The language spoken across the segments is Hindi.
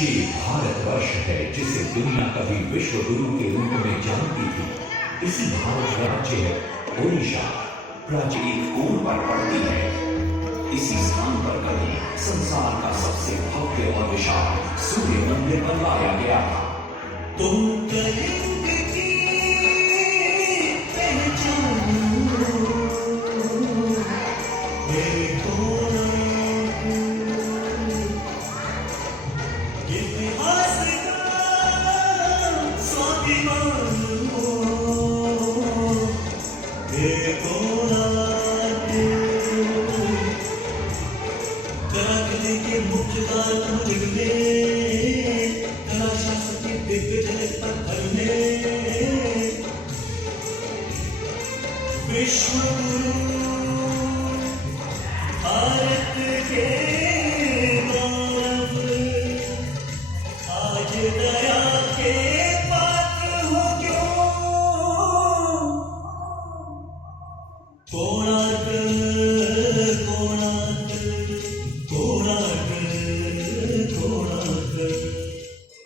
ये भारतवर्ष है जिसे दुनिया कभी विश्व गुरु के रूप में जानती थी। इसी भारत राज्य है ओडिशा, राज्य एक कोण पर पड़ती है। इसी स्थान पर कभी संसार का सबसे भव्य और विशाल सूर्य मंदिर बनवाया गया था। तुम कलिंग की पहचान मेरे इतिहास का स्वाभिमान हो मेरे कराकली के मुख्य द्वार निकले कला शास्त्र के दिव्य जगत पत्थर में विश्व गुरु भारत के गौरव आज दया के पात्र हो क्यों कोणार्क कोणार्क कोणार्क कोणार्क।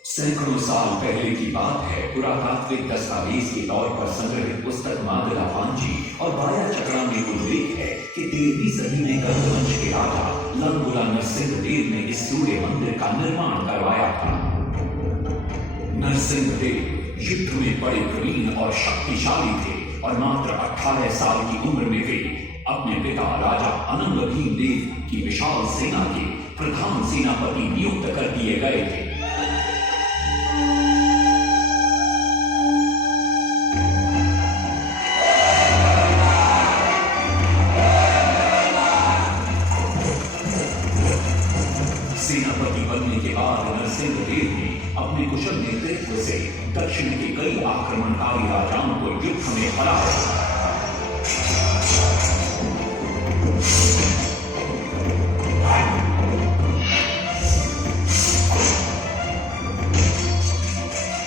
सैकड़ों साल पहले की बात है। पुरातात्विक दस्तावेज के तौर पर संग्रहित पुस्तक मादला पांची और बाया चकड़ा में उल्लेख है कि 13वीं सदी में गंगवंश के राजा लंगोला नरसिंहदेव ने इस सूर्य मंदिर का निर्माण करवाया था। नरसिंहदेव युद्ध में बड़े प्रवीण और शक्तिशाली थे और मात्र 18 साल की उम्र में वे अपने पिता राजा अनंग भीम देव की विशाल सेना के प्रधान सेनापति नियुक्त कर दिए गए थे। सेनापति बनने के बाद नरसिंहदेव ने अपने कुशल नेतृत्व से दक्षिण के कई आक्रमणकारी राजाओं को युद्ध में हराया।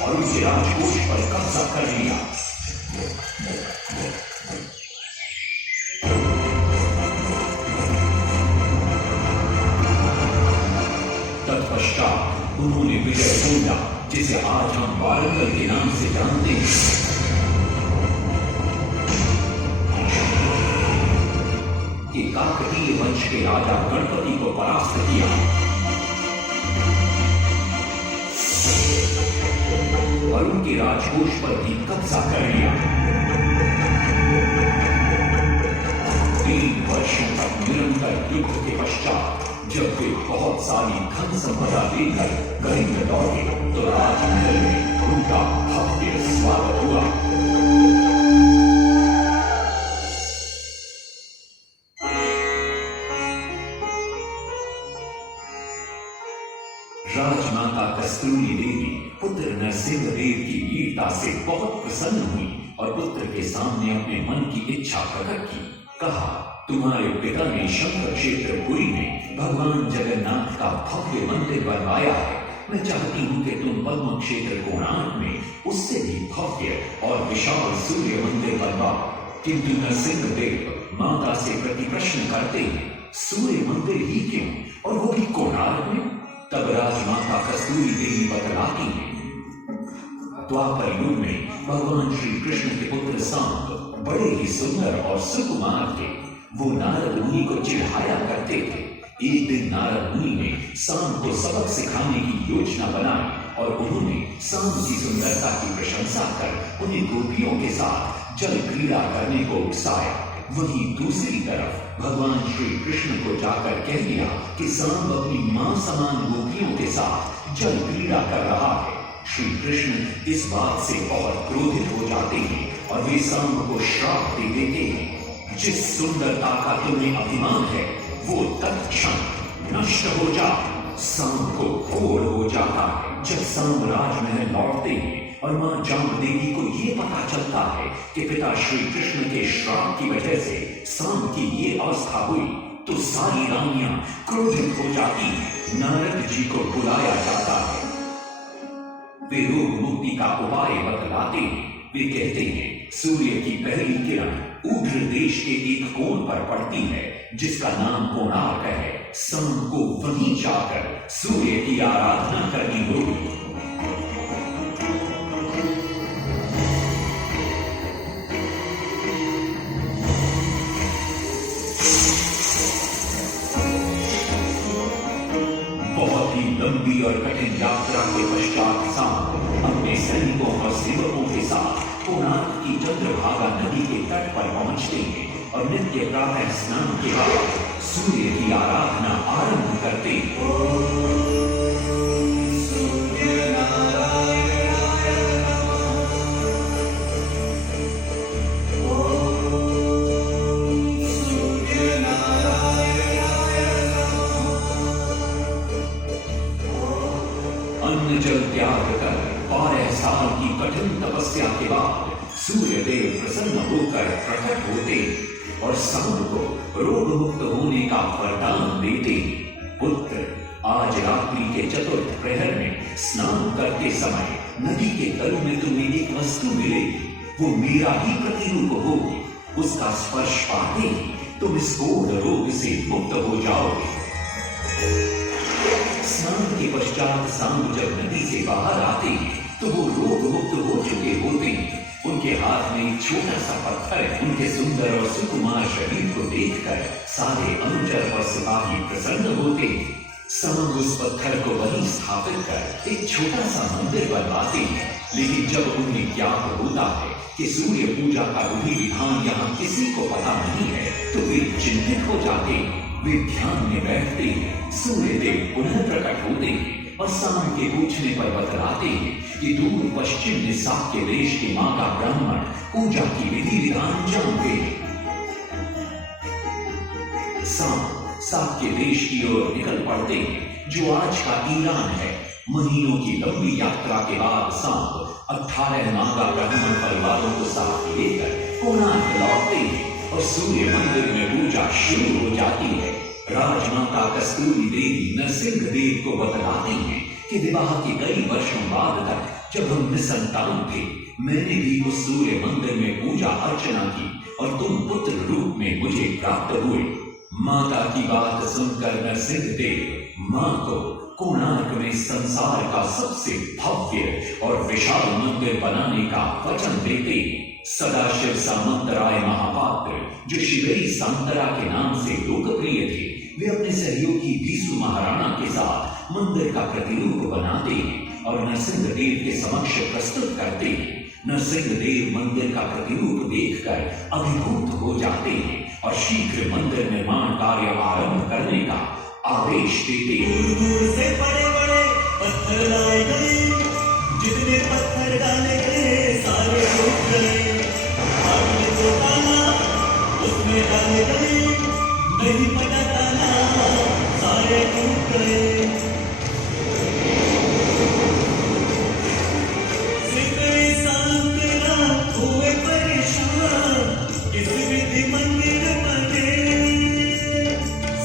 और उनके राजकोष पर कब्जा कर लिया। तत्पश्चात उन्होंने विजय पूजा, जिसे आज हम वारंगल के नाम से जानते हैं, कि काकतीय वंश के राजा गणपति को परास्त किया और उनके राजकोष पर भी कब्जा कर लिया। 3 वर्षों तक निरंतर युद्ध के पश्चात जब वे बहुत सारी धन संपदा लेकर कलिंग लौटे तो राजमहल में उनका भव्य स्वागत हुआ। राजमाता कस्तूरी देवी पुत्र नरसिंहदेव की वीरता से बहुत प्रसन्न हुई और पुत्र के सामने अपने मन की इच्छा प्रकट की। कहा, तुम्हारे पिता ने शंकर क्षेत्र पुरी में भगवान जगन्नाथ का भव्य मंदिर बनवाया है। मैं चाहती हूँ कि तुम पद्म क्षेत्र कोणार्क में उससे भी भव्य और विशाल सूर्य मंदिर बनवाओ। किंतु नरसिंहदेव माता से प्रति प्रश्न करते हैं, सूर्य मंदिर ही क्यों, और वो भी कोणार्क में? तब राजमाता कस्तूरी देवी बतलाती हैं, द्वापर युग में भगवान श्री कृष्ण के पुत्र सांब बड़े ही सुंदर और सुकुमार थे। वो नारद मुनि को चिढ़ाया करते थे। एक दिन नारद मुनि ने सांब को सबक सिखाने की योजना बनाई और उन्होंने सांब की सुंदरता की प्रशंसा कर उन्हें गोपियों के साथ जल क्रीड़ा करने को उकसाया। वहीं दूसरी तरफ भगवान श्री कृष्ण को जाकर कह दिया कि सांब अपनी मां समान गोपियों के साथ जल क्रीड़ा कर रहा है। श्री कृष्ण इस बात से बहुत क्रोधित हो जाते हैं और वे सांब को श्राप दे देते हैं, जिस सुंदरता का तुम्हें अभिमान है वो तत्क्षण नष्ट हो जा। सांब को घोर हो जाता है। जब सांब राजमहल लौटते हैं और मां जामदेवी को ये पता चलता है कि पिता श्री कृष्ण के श्राप की वजह से सांब की ये अवस्था हुई, तो सारी रानियां क्रोधित हो जाती हैं। नारद जी को बुलाया जाता है। वे रोग मुक्ति का उपाय बतलाते हैं। वे कहते हैं, सूर्य की पहली किरण ऊर्ध्व देश के एक कोण पर पड़ती है जिसका नाम कोणार्क है। शाम को वहीं जाकर सूर्य की आराधना करनी होगी। बहुत ही लंबी और कठिन यात्रा के पश्चात शाम अपने सैनिकों और सेवकों के साथ कोणार्क की चंद्रभागा नदी के तट पर पहुंचते हैं और नित्य प्रातः स्नान के बाद सूर्य की आराधना आरंभ करते हैं। अन्न जल त्याग कर 12 साल की कठिन तपस्या के बाद सूर्यदेव प्रसन्न होकर प्रकट होते और शाम को रोग मुक्त होने का वरदान देते। पुत्र, आज रात्रि के चतुर्थ प्रहर में स्नान करते समय नदी के तल में तुम्हें एक वस्तु मिलेगी। वो मेरा ही प्रतिरूप होगी। उसका स्पर्श पाते ही तुम इस घोर रोग से मुक्त हो जाओगे। स्नान के पश्चात सांब जब नदी से बाहर आते हैं तो वो रोग मुक्त हो चुके होते हैं। उनके हाथ में एक छोटा सा पत्थर। उनके सुंदर और सुकुमार शरीर को देखकर सारे अनुचर और सिपाही प्रसन्न होते हैं। सांब उस पत्थर को वहीं स्थापित कर एक छोटा सा मंदिर बनवाते हैं। लेकिन जब उन्हें ज्ञात होता है कि सूर्य पूजा का विधि विधान यहाँ किसी को पता नहीं है तो वे चिंतित हो जाते हैं। वे ध्यान में बैठते हैं। सूर्यदेव पुनः प्रकट होते हैं और शाम के पूछने पर बतलाते हैं कि दूर पश्चिम में साक्य देश के माता ब्राह्मण पूजा की विधि विधान जानते हैं। साक्य देश की ओर निकल पड़ते हैं जो आज का ईरान है। महीनों की लंबी यात्रा के बाद सांप 18 नागा ब्राह्मण परिवारों को साथ लेकर कोणार्क लौटते हैं और सूर्य मंदिर में पूजा शुरू हो जाती है। राजमाता कस्तूरी देवी नरसिंह देव को बतलाती हैं कि विवाह के कई वर्षों बाद तक जब हम निसंतान थे, मैंने भी उस सूर्य मंदिर में पूजा अर्चना की और तुम पुत्र रूप में मुझे प्राप्त हुए। माता की बात सुनकर नरसिंह देव मां को कोणार्क में संसार का सबसे भव्य और विशाल मंदिर बनाने का वचन देते। सदाशिव सामंतराय महापात्र, जो शिवई सांतरा के नाम से लोकप्रिय थे, वे अपने सहयोगी बीसू महाराणा के साथ मंदिर का प्रतिरूप बनाते हैं और नरसिंह देव के समक्ष प्रस्तुत करते हैं। नरसिंह देव मंदिर का प्रतिरूप देखकर अभिभूत हो जाते हैं और शीघ्र मंदिर निर्माण कार्य आरंभ करने का आदेश देते हैं। दूर से बड़े-बड़े पत्थर लाए गए, जितने पत्थर डाले गए सारे टूट गए। आपने जो डाला उसमें डाले गए, नहीं पता डाला सारे टूट गए। सिकड़ी सांकरा हुए परेशान, किस विधि मंदिर बने।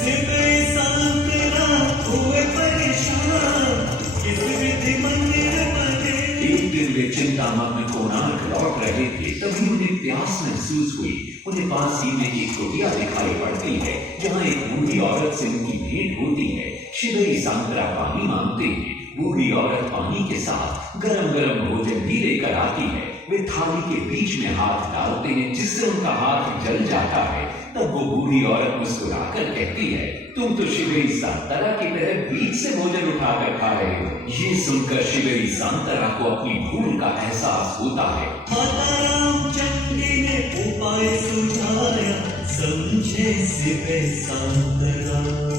सिकड़ी सांकरा हुए परेशान, किस विधि मंदिर बने। एक दिन वे चिंतामग्न कोणार्क लौट रहे थे, तभी उन्हें प्यास महसूस हुई। उन्हें पास ही में एक कुटिया दिखाई पड़ती है जहाँ एक बूढ़ी औरत से उनकी भेंट होती है। शिवई सांतरा पानी मांगते हैं। बूढ़ी औरत पानी के साथ गरम गरम भोजन भी लेकर आती है। वे थाली के बीच में हाथ डालते हैं जिससे उनका हाथ जल जाता है। तब वो बूढ़ी औरत मुस्कुराकर कहती है, तुम तो शिवई सांतरा की तरह बीच से भोजन उठाकर खा रहे हो। ये सुनकर शिवई सांतरा को अपनी भूल का एहसास होता है। माता रामचंद्री ने उपाय सुझाया, समझे शिवई सांतरा।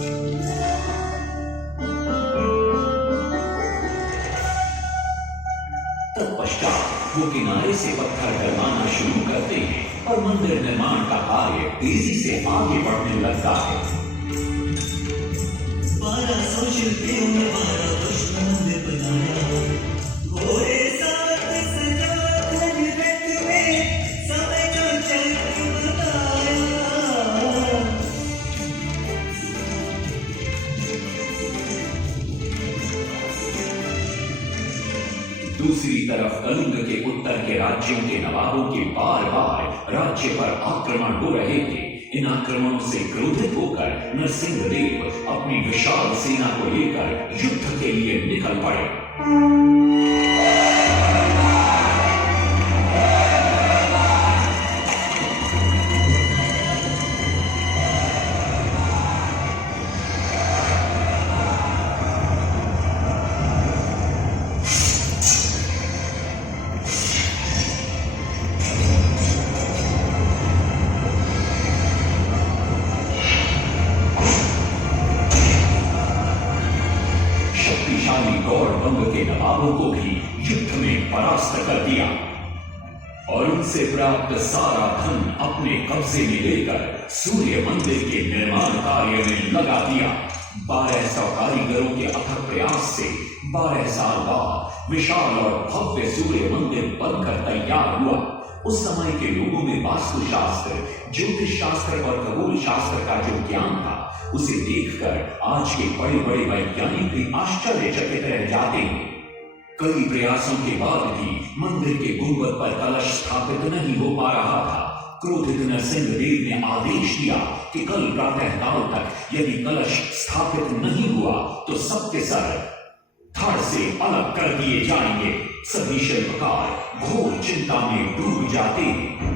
तत्पश्चात वो किनारे से पत्थर डलवाना शुरू करते हैं और मंदिर निर्माण का कार्य तेजी से आगे बढ़ने लगता है। 1200 शिल्पियों ने 12 वर्ष में मंदिर बनाया। घोड़े साथ सजा धन रथ में, समय का चक्र बताया। दूसरी तरफ कलिंग के उत्तर के राज्यों के नवाबों के बार बार राज्य पर आक्रमण हो रहे थे। इन आक्रमणों से क्रोधित होकर नरसिंह देव अपनी विशाल सेना को लेकर युद्ध के लिए निकल पड़े। शक्तिशाली गौड़ वंग के नवाबों को भी युद्ध में परास्त कर दिया और उनसे प्राप्त सारा धन अपने कब्जे में लेकर सूर्य मंदिर के निर्माण कार्य में लगा दिया। 1200 कारीगरों के अथक प्रयास से 12 साल बाद विशाल और भव्य सूर्य मंदिर बनकर तैयार हुआ। उस समय के लोगों में वास्तुशास्त्र, ज्योतिष शास्त्र और खगोल शास्त्र का जो ज्ञान था, उसे देखकर आज के बड़े बड़े वैज्ञानिक भी आश्चर्यचकित रह जाते हैं। कई प्रयासों के बाद भी मंदिर के गुंबद पर कलश स्थापित नहीं हो पा रहा था। क्रोधित नरसिंह देव ने आदेश दिया कि कल प्रातः काल तक यदि कलश स्थापित नहीं हुआ तो सबके सर धड़ से अलग कर दिए जाएंगे। सभी शिल्पकार घोर चिंता में डूब जाते हैं।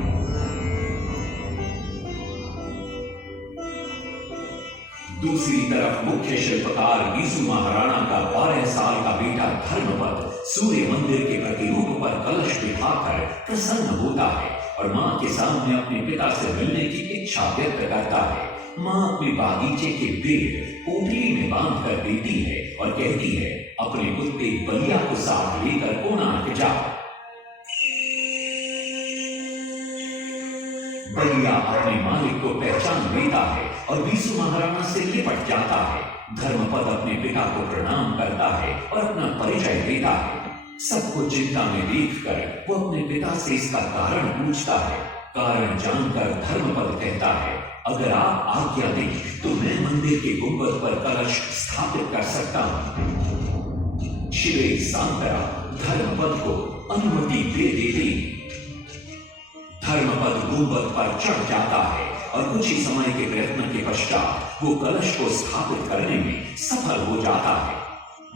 दूसरी तरफ मुख्य शिल्पकार बीसू महाराणा का 12 साल का बेटा धर्मपद सूर्य मंदिर के प्रतिरूप पर कलश बिठाकर प्रसन्न होता है और मां के सामने अपने पिता से मिलने की इच्छा व्यक्त करता है। मां अपने बागीचे के पेड़ पोटली में बांध कर देती है और कहती है, अपने कुत्ते बलिया को साथ लेकर कोणार्क जाओ। बलिया अपने मालिक को पहचान लेता है और बीसू महाराणा से लिपट जाता है। धर्मपद अपने पिता को प्रणाम करता है और अपना परिचय देता है। सबको चिंता में देखकर वो अपने पिता से इसका कारण पूछता है। कारण जानकर धर्मपद कहता है, अगर आप आज्ञा दें तो मैं मंदिर के गुंबद पर कलश स्थापित कर सकता हूं। शिवे सांतरा धर्मपद को अनुमति दे देती। धर्मपद गुंबद पर चढ़ जाता है और कुछ ही समय के प्रयत्न के पश्चात वो कलश को स्थापित करने में सफल हो जाता है।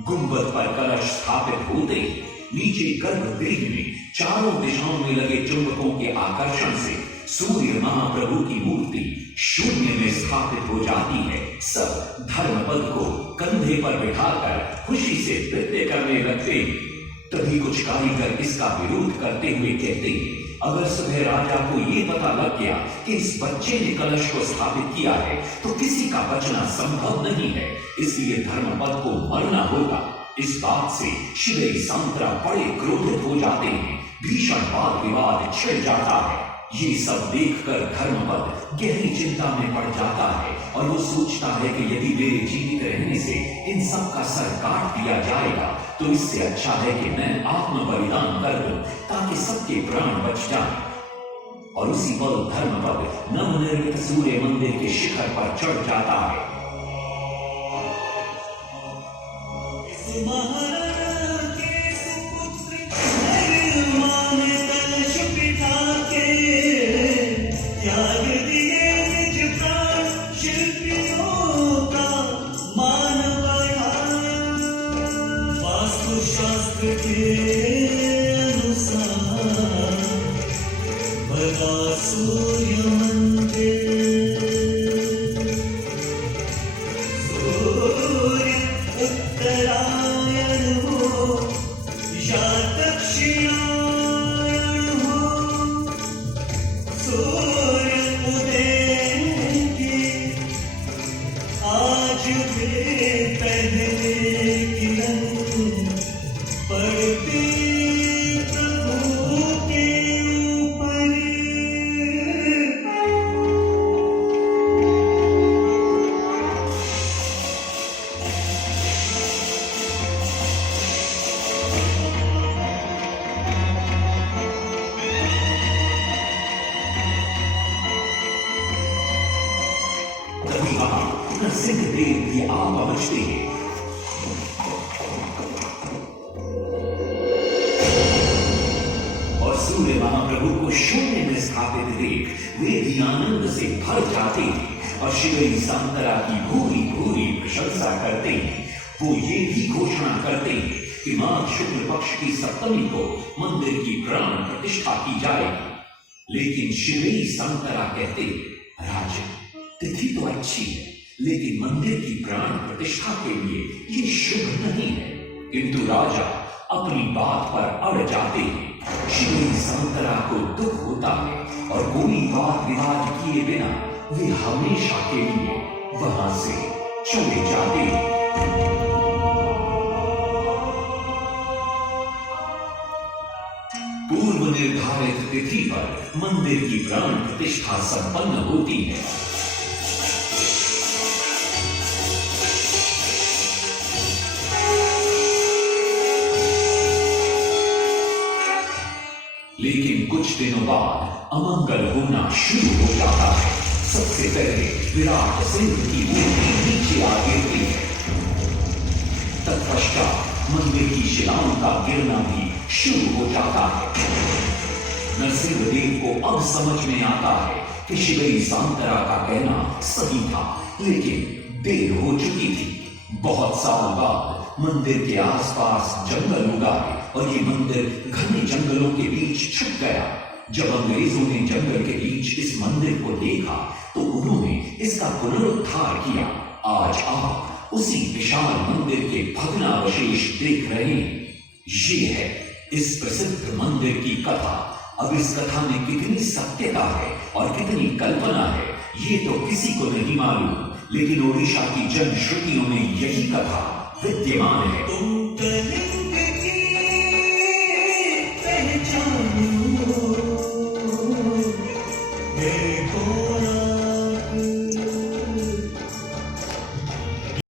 गुंबद पर कलश स्थापित होते ही नीचे गर्भगृह में चारों दिशाओं में लगे चुंबकों के आकर्षण से सूर्य महाप्रभु की मूर्ति शून्य में स्थापित हो जाती है। सब धर्मपद को कंधे पर बिठाकर खुशी से नृत्य करने लगते हैं। तभी कुछ कारीगर इसका विरोध करते हुए कहते हैं, अगर सुबह राजा को ये पता लग गया कि इस बच्चे ने कलश को स्थापित किया है तो किसी का बचना संभव नहीं है, इसलिए धर्मपद को मरना होगा। इस बात से शिवे सांतरा बड़े क्रोधित हो जाते हैं। भीषण वाद विवाद छिड़ जाता है। ये सब देखकर धर्मपद गहरी चिंता में पड़ जाता है और वो सोचता है कि यदि मेरे जीवित रहने से इन सब का सर काट दिया जाएगा तो इससे अच्छा है कि मैं आत्म बलिदान कर दूं ताकि सबके प्राण बच जाएं। और उसी पल धर्मपद नवनिर्मित सूर्य मंदिर के शिखर पर चढ़ जाता है। महाराणा के सुपुत्र धर्मा ने कलश बिठा के त्याग दिए निज प्राण, शिल्पियों का मान बढ़ाया। वास्तुशास्त्र के अनुसार बना सूर्य मंदिर। सूर्य उत्तरायण हो या दक्षिणायन हो, सूर्य उदय की आज भी पहले किरण पड़ती प्रभु के ऊपर। तभी वहां नरसिंह देव भी आ पहुंचते हैं। और सूर्य सूर्य महाप्रभु को शून्य में स्थापित देख वे भी आनंद से भर जाते हैं और शिवई सांतरा की भूरी भूरी प्रशंसा करते हैं। वो ये भी घोषणा करते हैं कि माघ शुक्ल पक्ष की सप्तमी को मंदिर की प्राण प्रतिष्ठा की जाएगी। लेकिन शिवई सांतरा कहते, राजन, तिथि तो अच्छी है, लेकिन मंदिर की प्राण प्रतिष्ठा के लिए ये शुभ नहीं है। किंतु राजा अपनी बात पर अड़ जाते हैं। शिवई सांतरा को दुख होता है और कोई वाद विवाद किए बिना वे हमेशा के लिए वहां से चले जाते हैं। पूर्व निर्धारित तिथि पर मंदिर की प्राण प्रतिष्ठा संपन्न होती है। लेकिन कुछ दिनों बाद अमंगल होना शुरू हो जाता है। सबसे पहले विराट सिंह की मूर्ति नीचे आ गिरती है। तत्पश्चात मंदिर की शिलाओं का गिरना भी शुरू हो जाता है। नरसिंहदेव को अब समझ में आता है कि शिवई सांतरा का कहना सही था, लेकिन देर हो चुकी थी। बहुत साल बाद मंदिर के आसपास जंगल उगा और ये मंदिर घने जंगलों के बीच छुप गया। जब अंग्रेजों ने जंगल के बीच इस मंदिर को देखा तो उन्होंने इसका पुनरुद्धार किया। आज आप उसी विशाल मंदिर के भग्नावशेष देख रहे हैं। ये है इस प्रसिद्ध मंदिर की कथा। अब इस कथा में कितनी सत्यता है और कितनी कल्पना है, ये तो किसी को नहीं मालूम, लेकिन ओडिशा की जनश्रुतियों में यही कथा विद्यमान है।